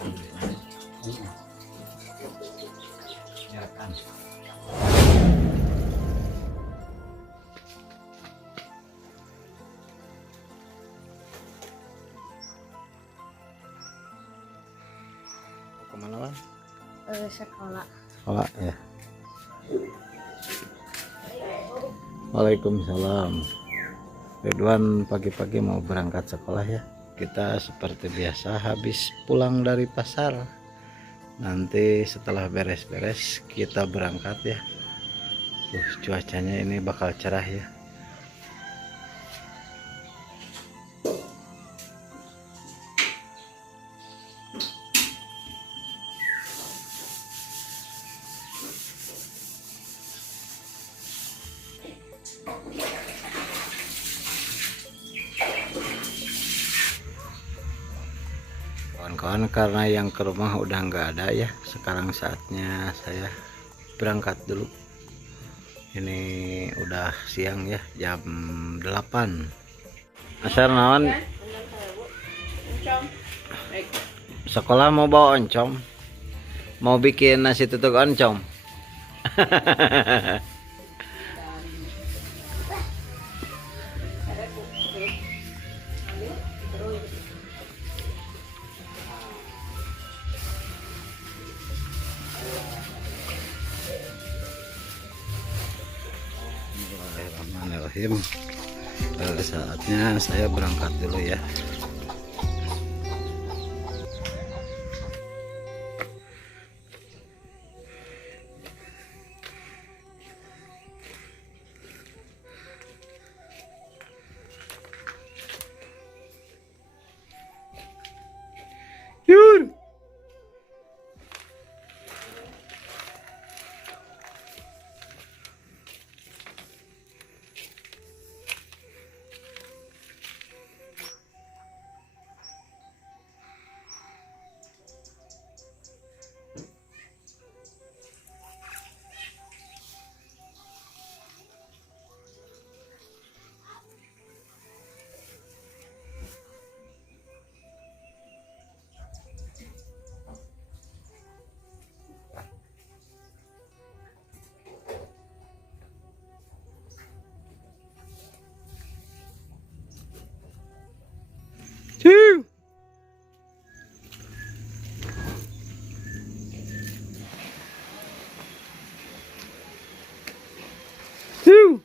Ya kan. Kemana Bang? Sekolah. Sekolah ya. Waalaikumsalam. Ridwan pagi-pagi mau berangkat sekolah ya. Kita seperti biasa habis pulang dari pasar. Nanti setelah beres-beres kita berangkat ya. Cuacanya ini bakal cerah ya. Kawan-kawan, karena yang ke rumah udah nggak ada ya, sekarang saatnya saya berangkat dulu. Ini udah siang ya, jam 8. Asar naon? Sekolah mau bawa oncom, mau bikin nasi tutuk oncom. Bismillahirrahmanirrahim. Saatnya saya berangkat dulu ya. Yun. Two. Two.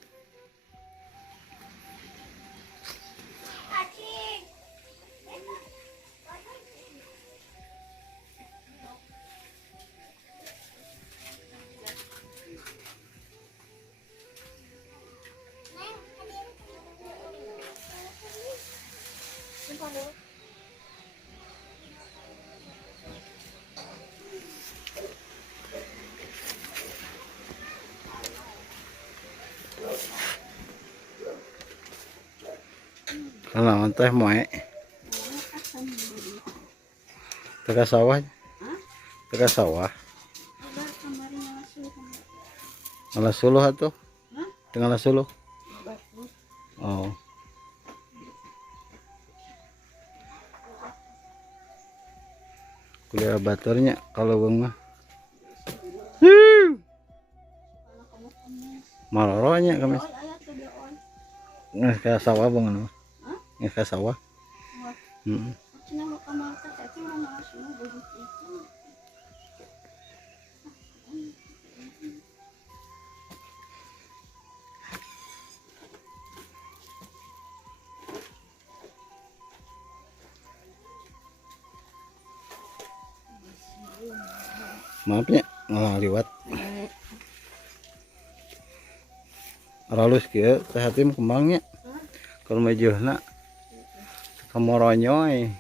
Kalau teh moe tengah sawah, tengah sawah, malah suluh atuh, tengah suluh. Oh, kuliah baturnya kalau bang mah, maloronya kami, nggak kayak sawah bang mah. Nggak kayak sawah. Maafnya ngalah liwat. Ralus kieu teh hatim kembangnya. Kalau mejehna kemoronyoy.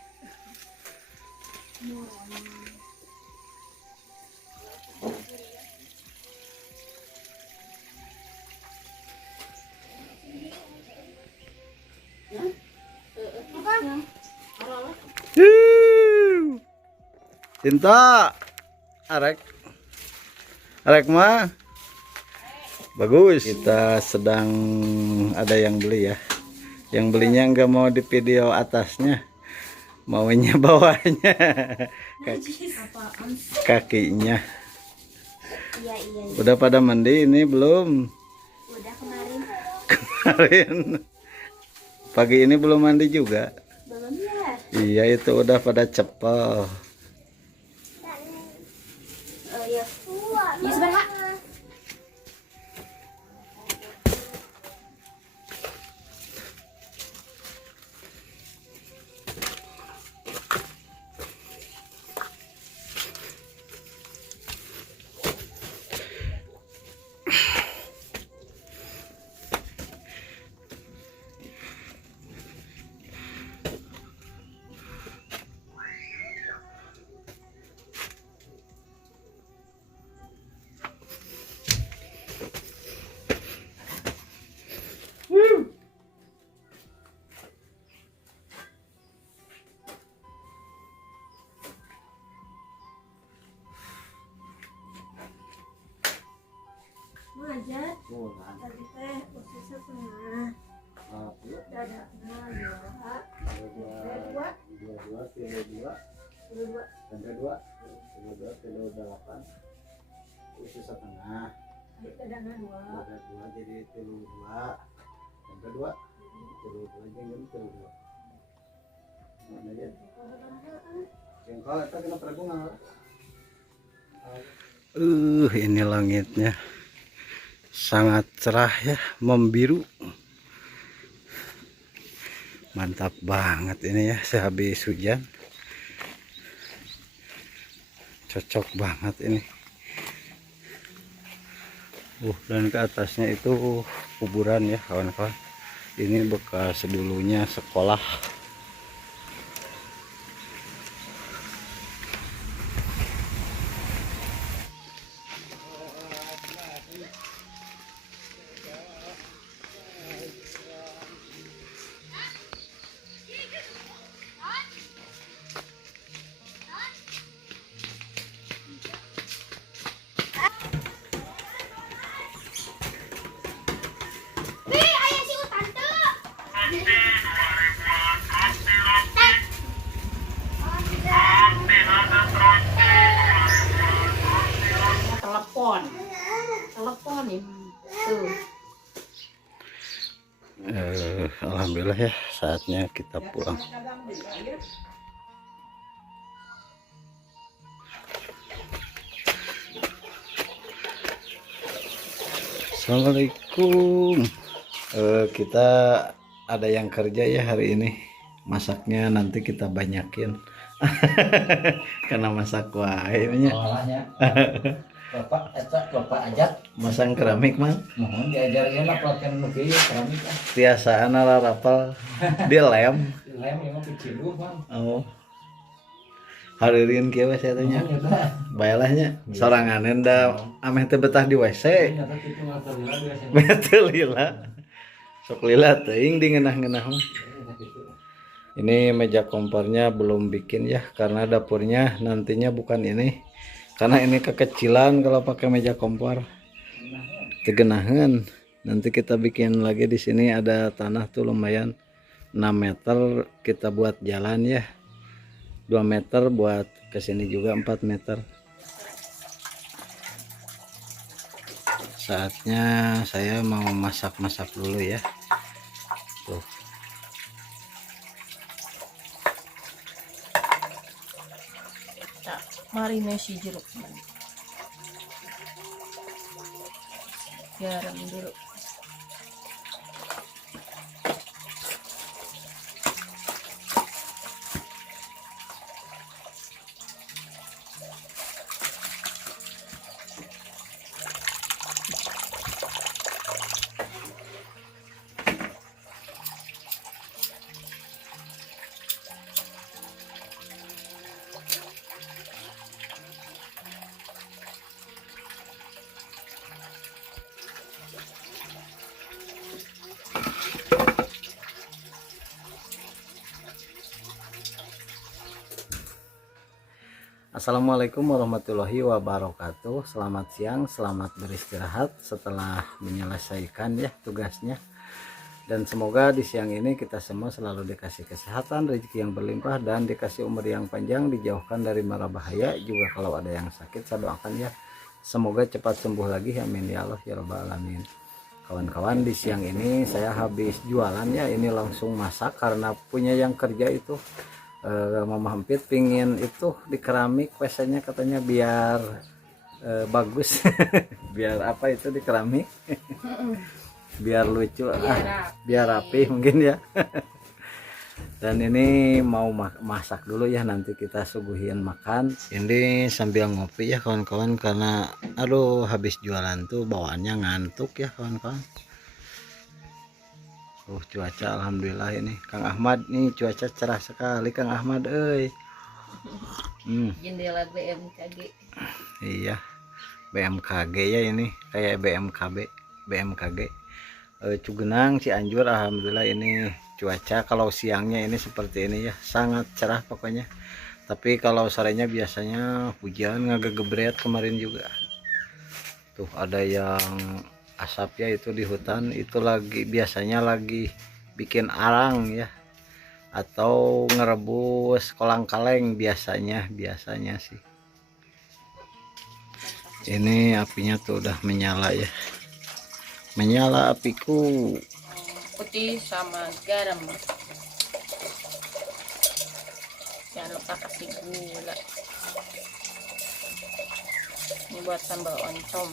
Cinta arek mah bagus. Kita sedang ada yang beli ya, yang belinya nggak mau di video atasnya, maunya bawahnya. Apaan? Kakinya. Iya iya. Udah pada mandi ini belum? Udah kemarin. Kemarin. Pagi ini belum mandi juga. Belum ya? Iya itu udah pada cepel. Oh iya. Ya sebentar. Majat. Tadi teh posisi tengah. Dadaknya dua. Usus setengah. dadaknya dua. Ada dua jadi telur dua. Yang kedua telur dua jangan telur dua. Mana aja? Jengkol itu kena pergungan. Ini langitnya sangat cerah ya, membiru. Mantap banget ini ya, sehabis hujan. Cocok banget ini. Dan ke atasnya itu kuburan ya kawan-kawan. Ini bekas dulunya sekolah. Telepon itu. Alhamdulillah ya, saatnya kita pulang. Assalamualaikum. Kita ada yang kerja ya hari ini. Masaknya nanti kita banyakin. Karena masak wae nya. Bapak ajak Masang keramik mah. mohon diajarin lah pelatihan nu kieu keramik ah. Tiasaan ala rapal di lem. Lem yang kecil dulu Bang. Oh. Haririn kieu we saya tanya. Baelahnya soranganen da ameh teu betah di WC. Ternyata kitu ngatur lila biasa. Betul lila. Sok lila teuing di ngeunah-ngeunah mah. Ini meja kompornya belum bikin ya karena dapurnya nantinya bukan ini. Karena ini kekecilan kalau pakai meja kompor. Tegenahan. Nanti kita bikin lagi di sini ada tanah tuh lumayan 6 meter kita buat jalan ya. 2 meter buat ke sini juga 4 meter. Saatnya saya mau masak-masak dulu ya. Tuh. Marinasi jeruk. Garam dulu. Assalamualaikum warahmatullahi wabarakatuh. Selamat siang, selamat beristirahat setelah menyelesaikan ya tugasnya. Dan semoga di siang ini kita semua selalu dikasih kesehatan, rezeki yang berlimpah, dan dikasih umur yang panjang, dijauhkan dari mara bahaya. Juga kalau ada yang sakit saya doakan ya semoga cepat sembuh lagi, amin ya Allah ya rabbal alamin. Kawan-kawan, di siang ini saya habis jualan ya, ini langsung masak karena punya yang kerja itu Mama Hempit pingin itu di keramik biasanya katanya biar bagus. Biar apa itu di keramik biar lucu, biar rapi mungkin ya. Dan ini mau masak dulu ya, nanti kita suguhin makan. Ini sambil ngopi ya kawan-kawan, karena aduh habis jualan tuh bawaannya ngantuk ya kawan-kawan. Cuaca alhamdulillah ini Kang Ahmad nih, cuaca cerah sekali Kang Ahmad Jendela BMKG. Iya, BMKG ya, ini kayak BMKG Cugenang Cianjur. Alhamdulillah ini cuaca kalau siangnya ini seperti ini ya, sangat cerah pokoknya. Tapi kalau sorenya biasanya hujan ngegebret. Kemarin juga tuh ada yang asap ya, itu di hutan itu biasanya lagi bikin arang ya, atau ngerebus kolang-kaleng biasanya sih. Ini apinya tuh udah menyala ya, menyala apiku. Putih sama garam. Jangan lupa kasih gula. Ini buat sambal oncom.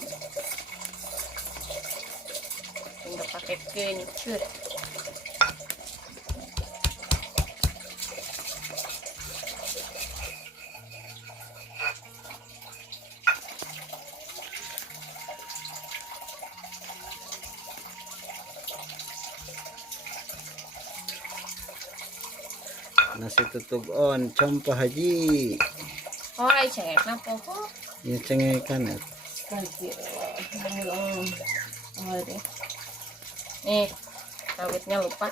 Tinggal pakai kencur. Nasi tutup oncom Pak Haji. Oh, ai cengek napa kok? Ini cengekan ya. Nih, sawitnya lupa.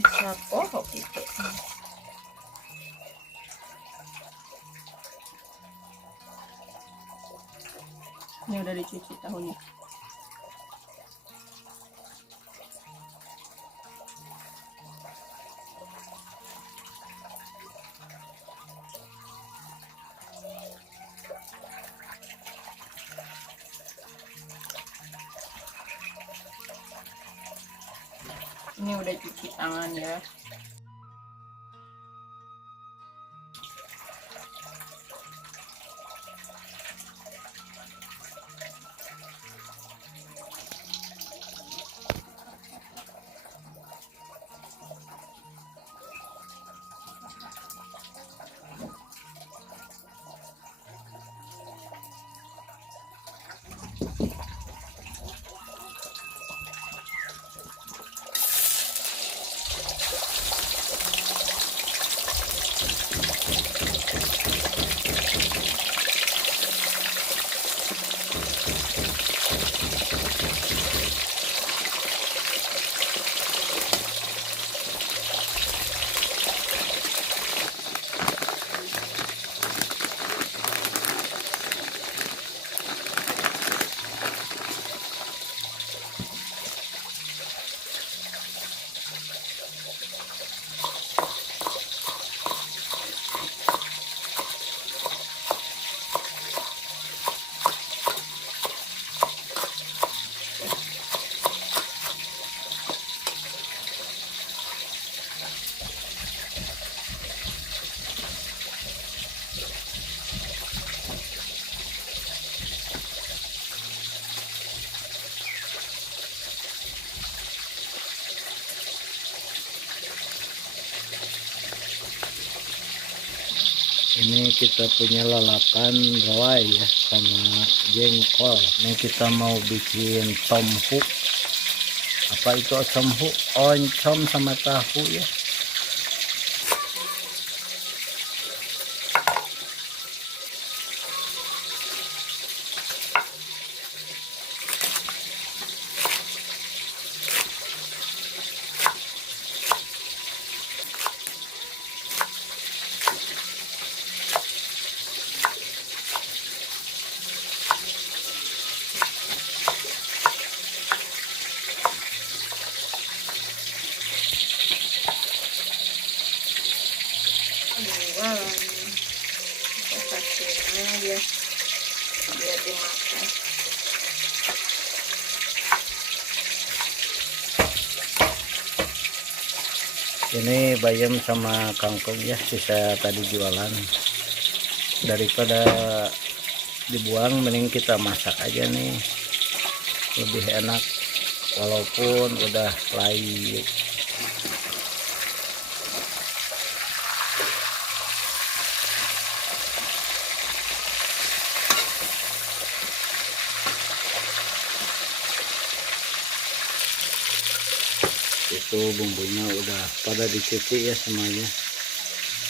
Bisa pohon gitu. Ini udah dicuci tahunya. Ini udah cuci tangan ya. Ini kita punya lalapan rawai ya sama jengkol. Ini kita mau bikin tomhuk. Apa itu tomhuk? Oncom sama tahu ya. Ini bayam sama kangkung ya, sisa tadi jualan. Daripada dibuang mending kita masak aja nih, lebih enak walaupun udah layu. Itu bumbunya udah pada dicuci ya semuanya.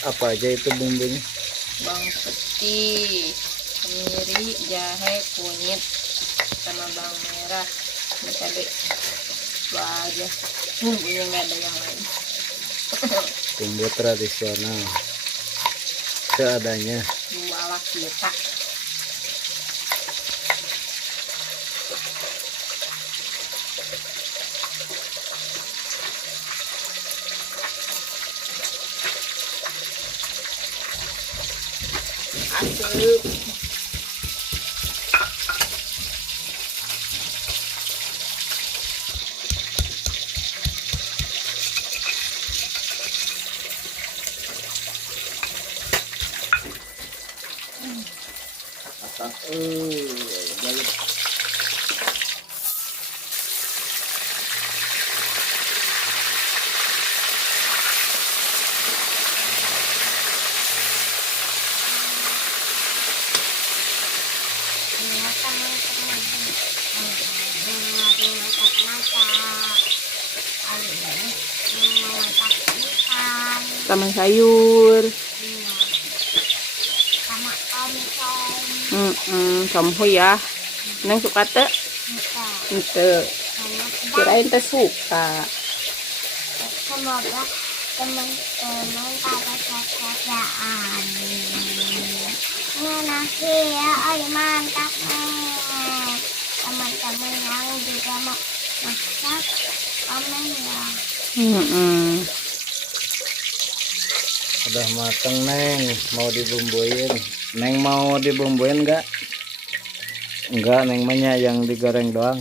Apa aja itu bumbunya? Bawang putih, kemiri, jahe, kunyit, sama bawang merah, sama cabai. Itu aja. Bumbunya nggak ada yang lain. Bumbu tradisional seadanya. Bumbu ala kita. Asup. Bayam. Iya teman-teman, lagi masak-masak. Kali ini mau masak ikan. Sama sayur. Iya. Sama oncom. Somho ya. Neng suka teh? Bisa. Ente. Sama Kirain teh suka. semoga teman-teman pada sehat-sehat. Nasi ya, mantap nih. Teman-teman yang juga mau masak, komen ya. Udah mateng Neng, mau dibumbuin. Neng mau dibumbuin enggak? Enggak, Neng manya yang digoreng doang.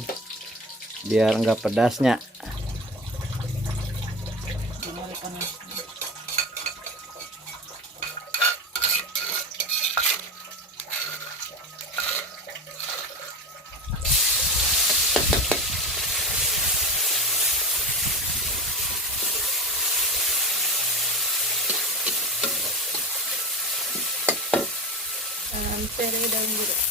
Biar enggak pedasnya. Serai daun jeruk.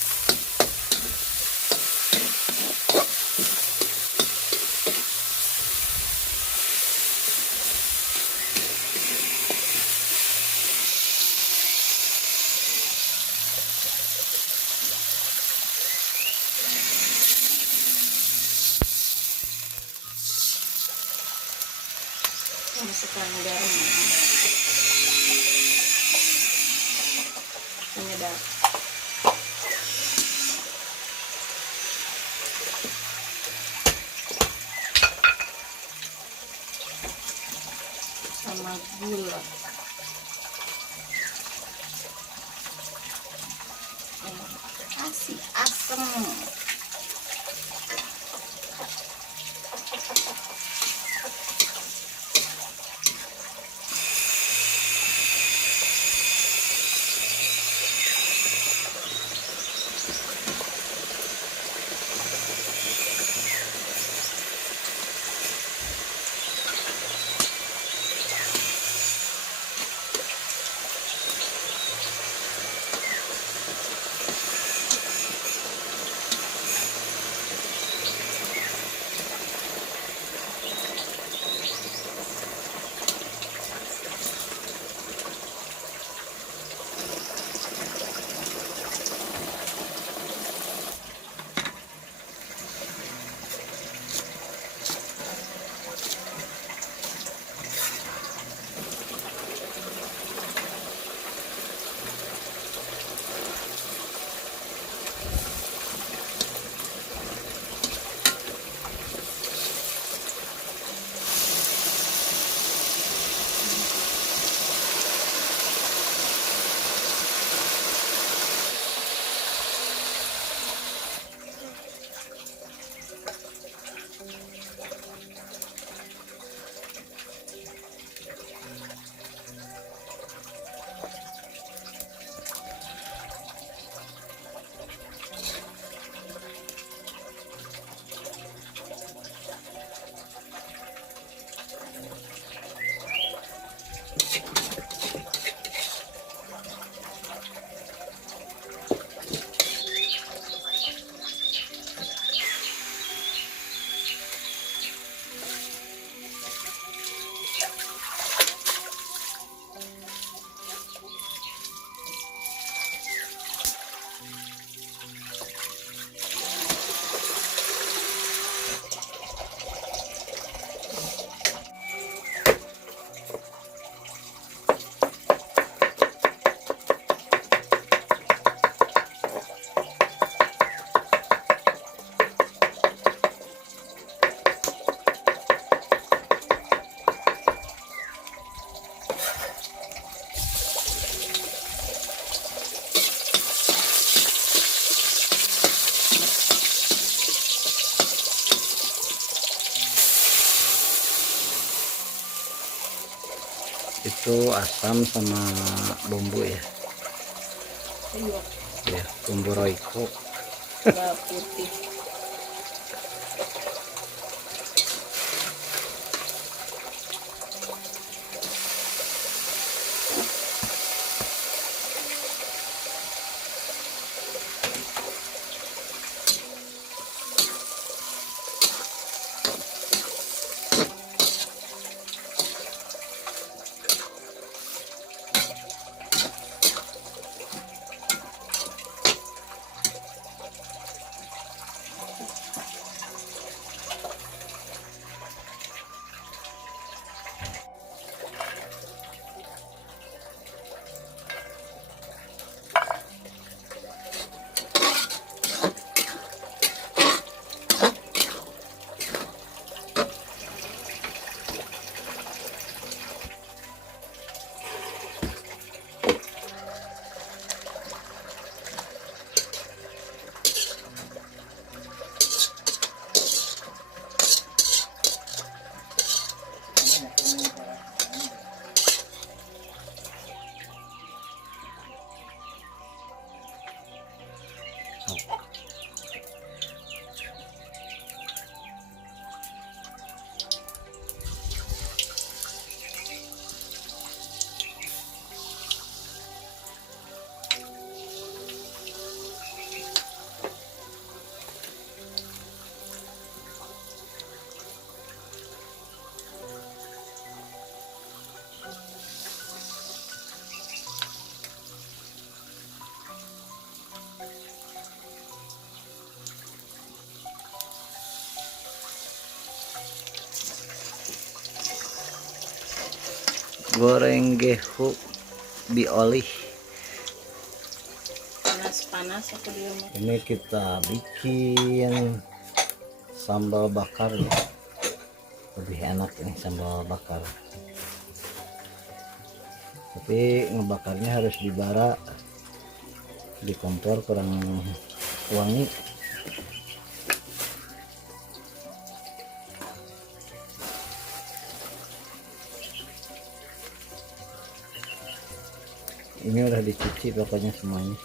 Masukkan garam. Penyedap. Sama gula. Kasih asam. Itu asam sama bumbu ya. Iya, Ya, bumbu Royco. bawang putih. Goreng gehu diolih. Panas-panas aku di rumah. Ini kita bikin sambal bakar ya. Lebih enak ini sambal bakar. Tapi ngebakarnya harus di bara, di kompor kurang wangi. Ini udah dicuci pokoknya semuanya.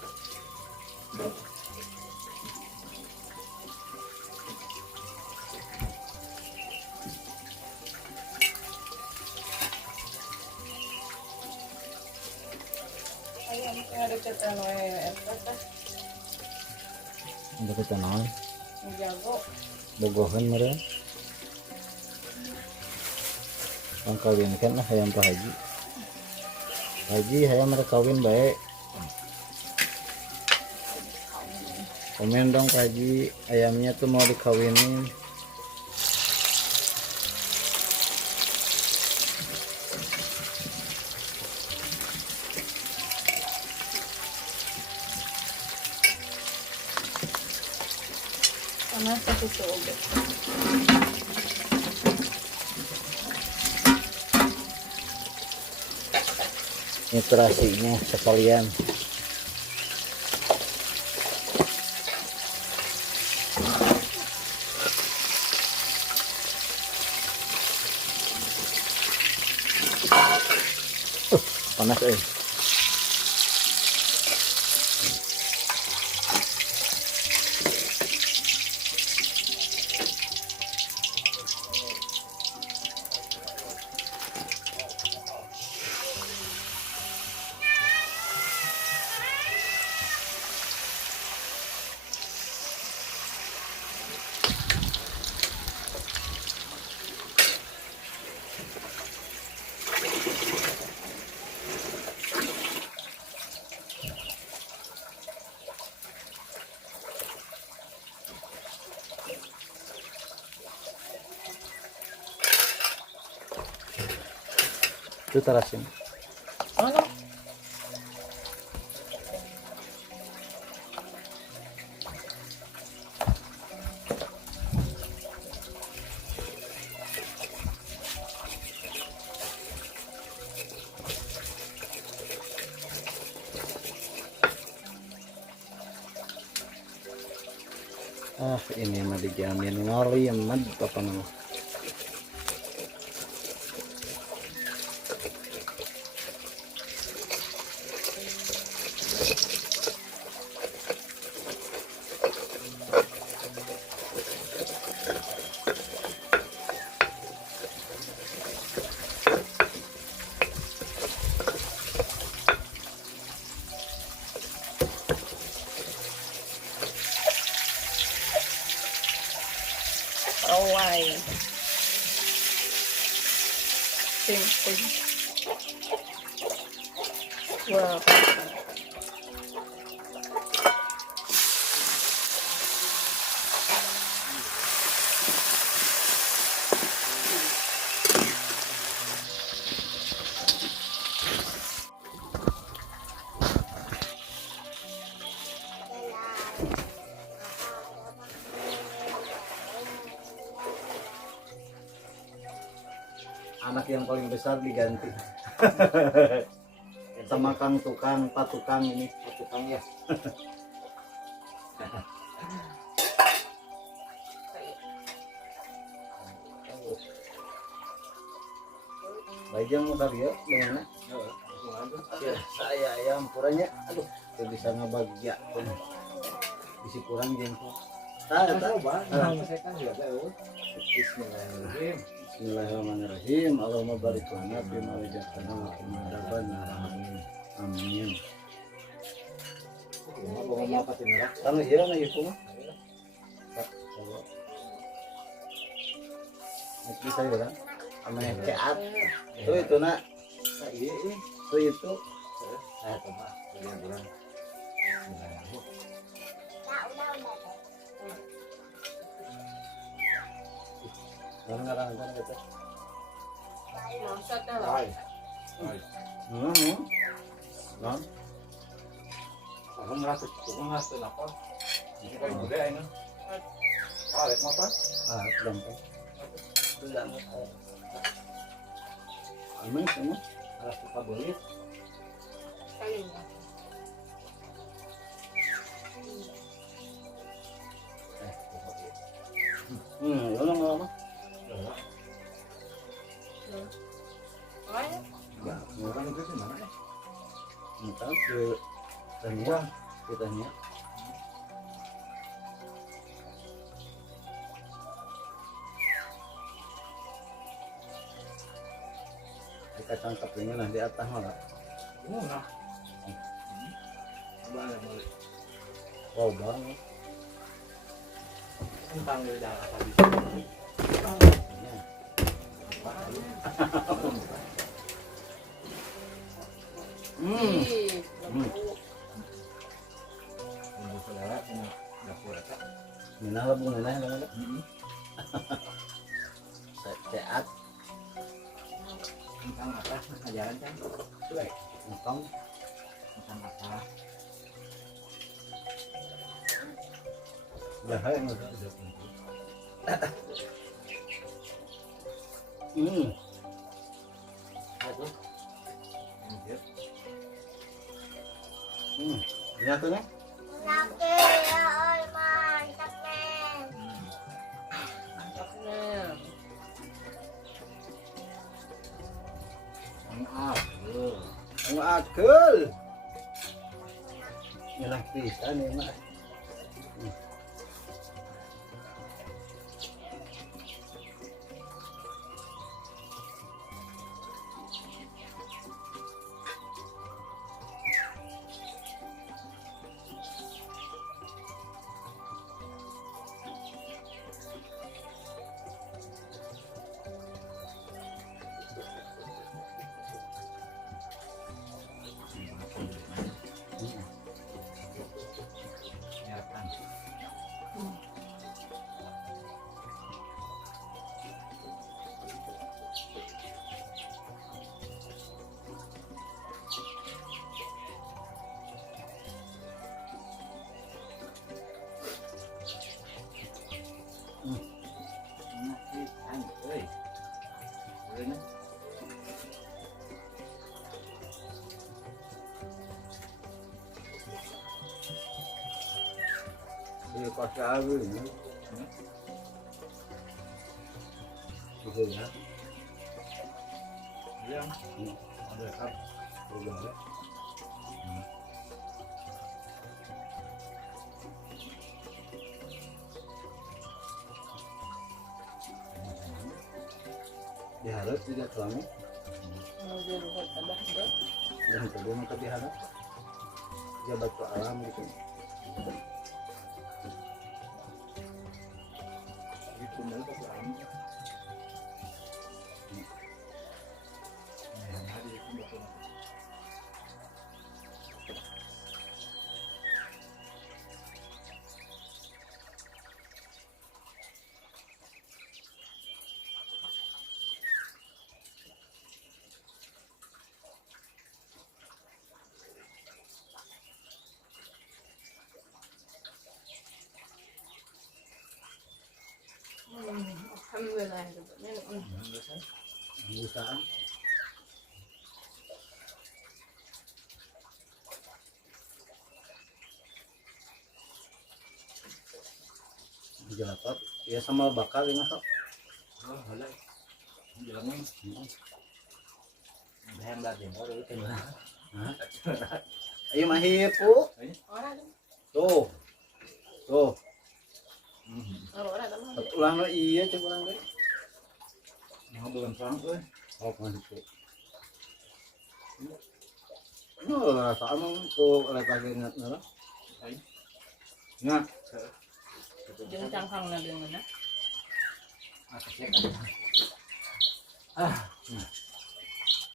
Ayam ada ketan Ada kita naon? jago. Bogohan meren. Pangkawin kan lah ayam Pak Haji. Haji ayam mereka kawin baik. Komen dong Pak Haji, ayamnya tuh mau dikawinin. Panas aku coba. Ini terasinya sekalian. Panas itu terasin. Mana? Ini mah dijamin ngoli mah apa nama. simple. Wow. Anak yang paling besar diganti sama kang tukang, pak tukang ini, pak tukang ya. Bajang mau karya dengan saya ayam puranya, aduh, saya bisa ngebagi ya, isi kurang jengkol. Bismillahirrahmanirrahim. Bismillahirrahmanirrahim. Allahumma barik lana fi ma razaqtana wa qina adzabannar. Amin. Kalau iya na itu mah. Nanti saya kan, sama yang keat. Itu nak. Itu itu. Saya coba. Bulan-bulan. Ngarang gitu. Maksudnya lah. Non. Aku ngerasa apa? Ini kan budaya ini. Lihat motor. Gampang. Aman semua. Harus kita beli. Kali enggak. Ulang lama. Makanya Ya, Orang itu sih mana? entah ke Tania, ke Tania. Kita tangkap ini nah di atas malah. Nah. Boleh. Wow banget. Tentang di dalam tadi. ih, Bumbu selera ini dapur eta. Minah lah bunga minah lah. Sehat, Tentang atas ngajaran kan. Baik. entong. Tentang atas. Dah yang Aku. Lanjut. Ya tuh nih. Laki ya oi mantap nih. mantapnya. Maaf. Ngakul. Nyelah pisan nih mah. Ini pasti habis ya. Gitu ya. Iya. Ada kap. Udah. Diharap tidak suami. Mau jadi buat abah bro. Yang kedua maka diharap. Jabat ke alam gitu. Itu mau ke alam. Busaan. Jelatot. Ya sama bakal ini sok. Oh, boleh. Bilangnya. Bayang dah jempol dulu kan. Ayo mahipu. Orang Tuh. Tuh. orang teman. Ulang lo iya coba ulang deh. Yang belum perang tuh. Oh mahipu. No, rasa amang tuh lagi ingat nara. Nggak. Jeung cangkang na dengan na. Ah,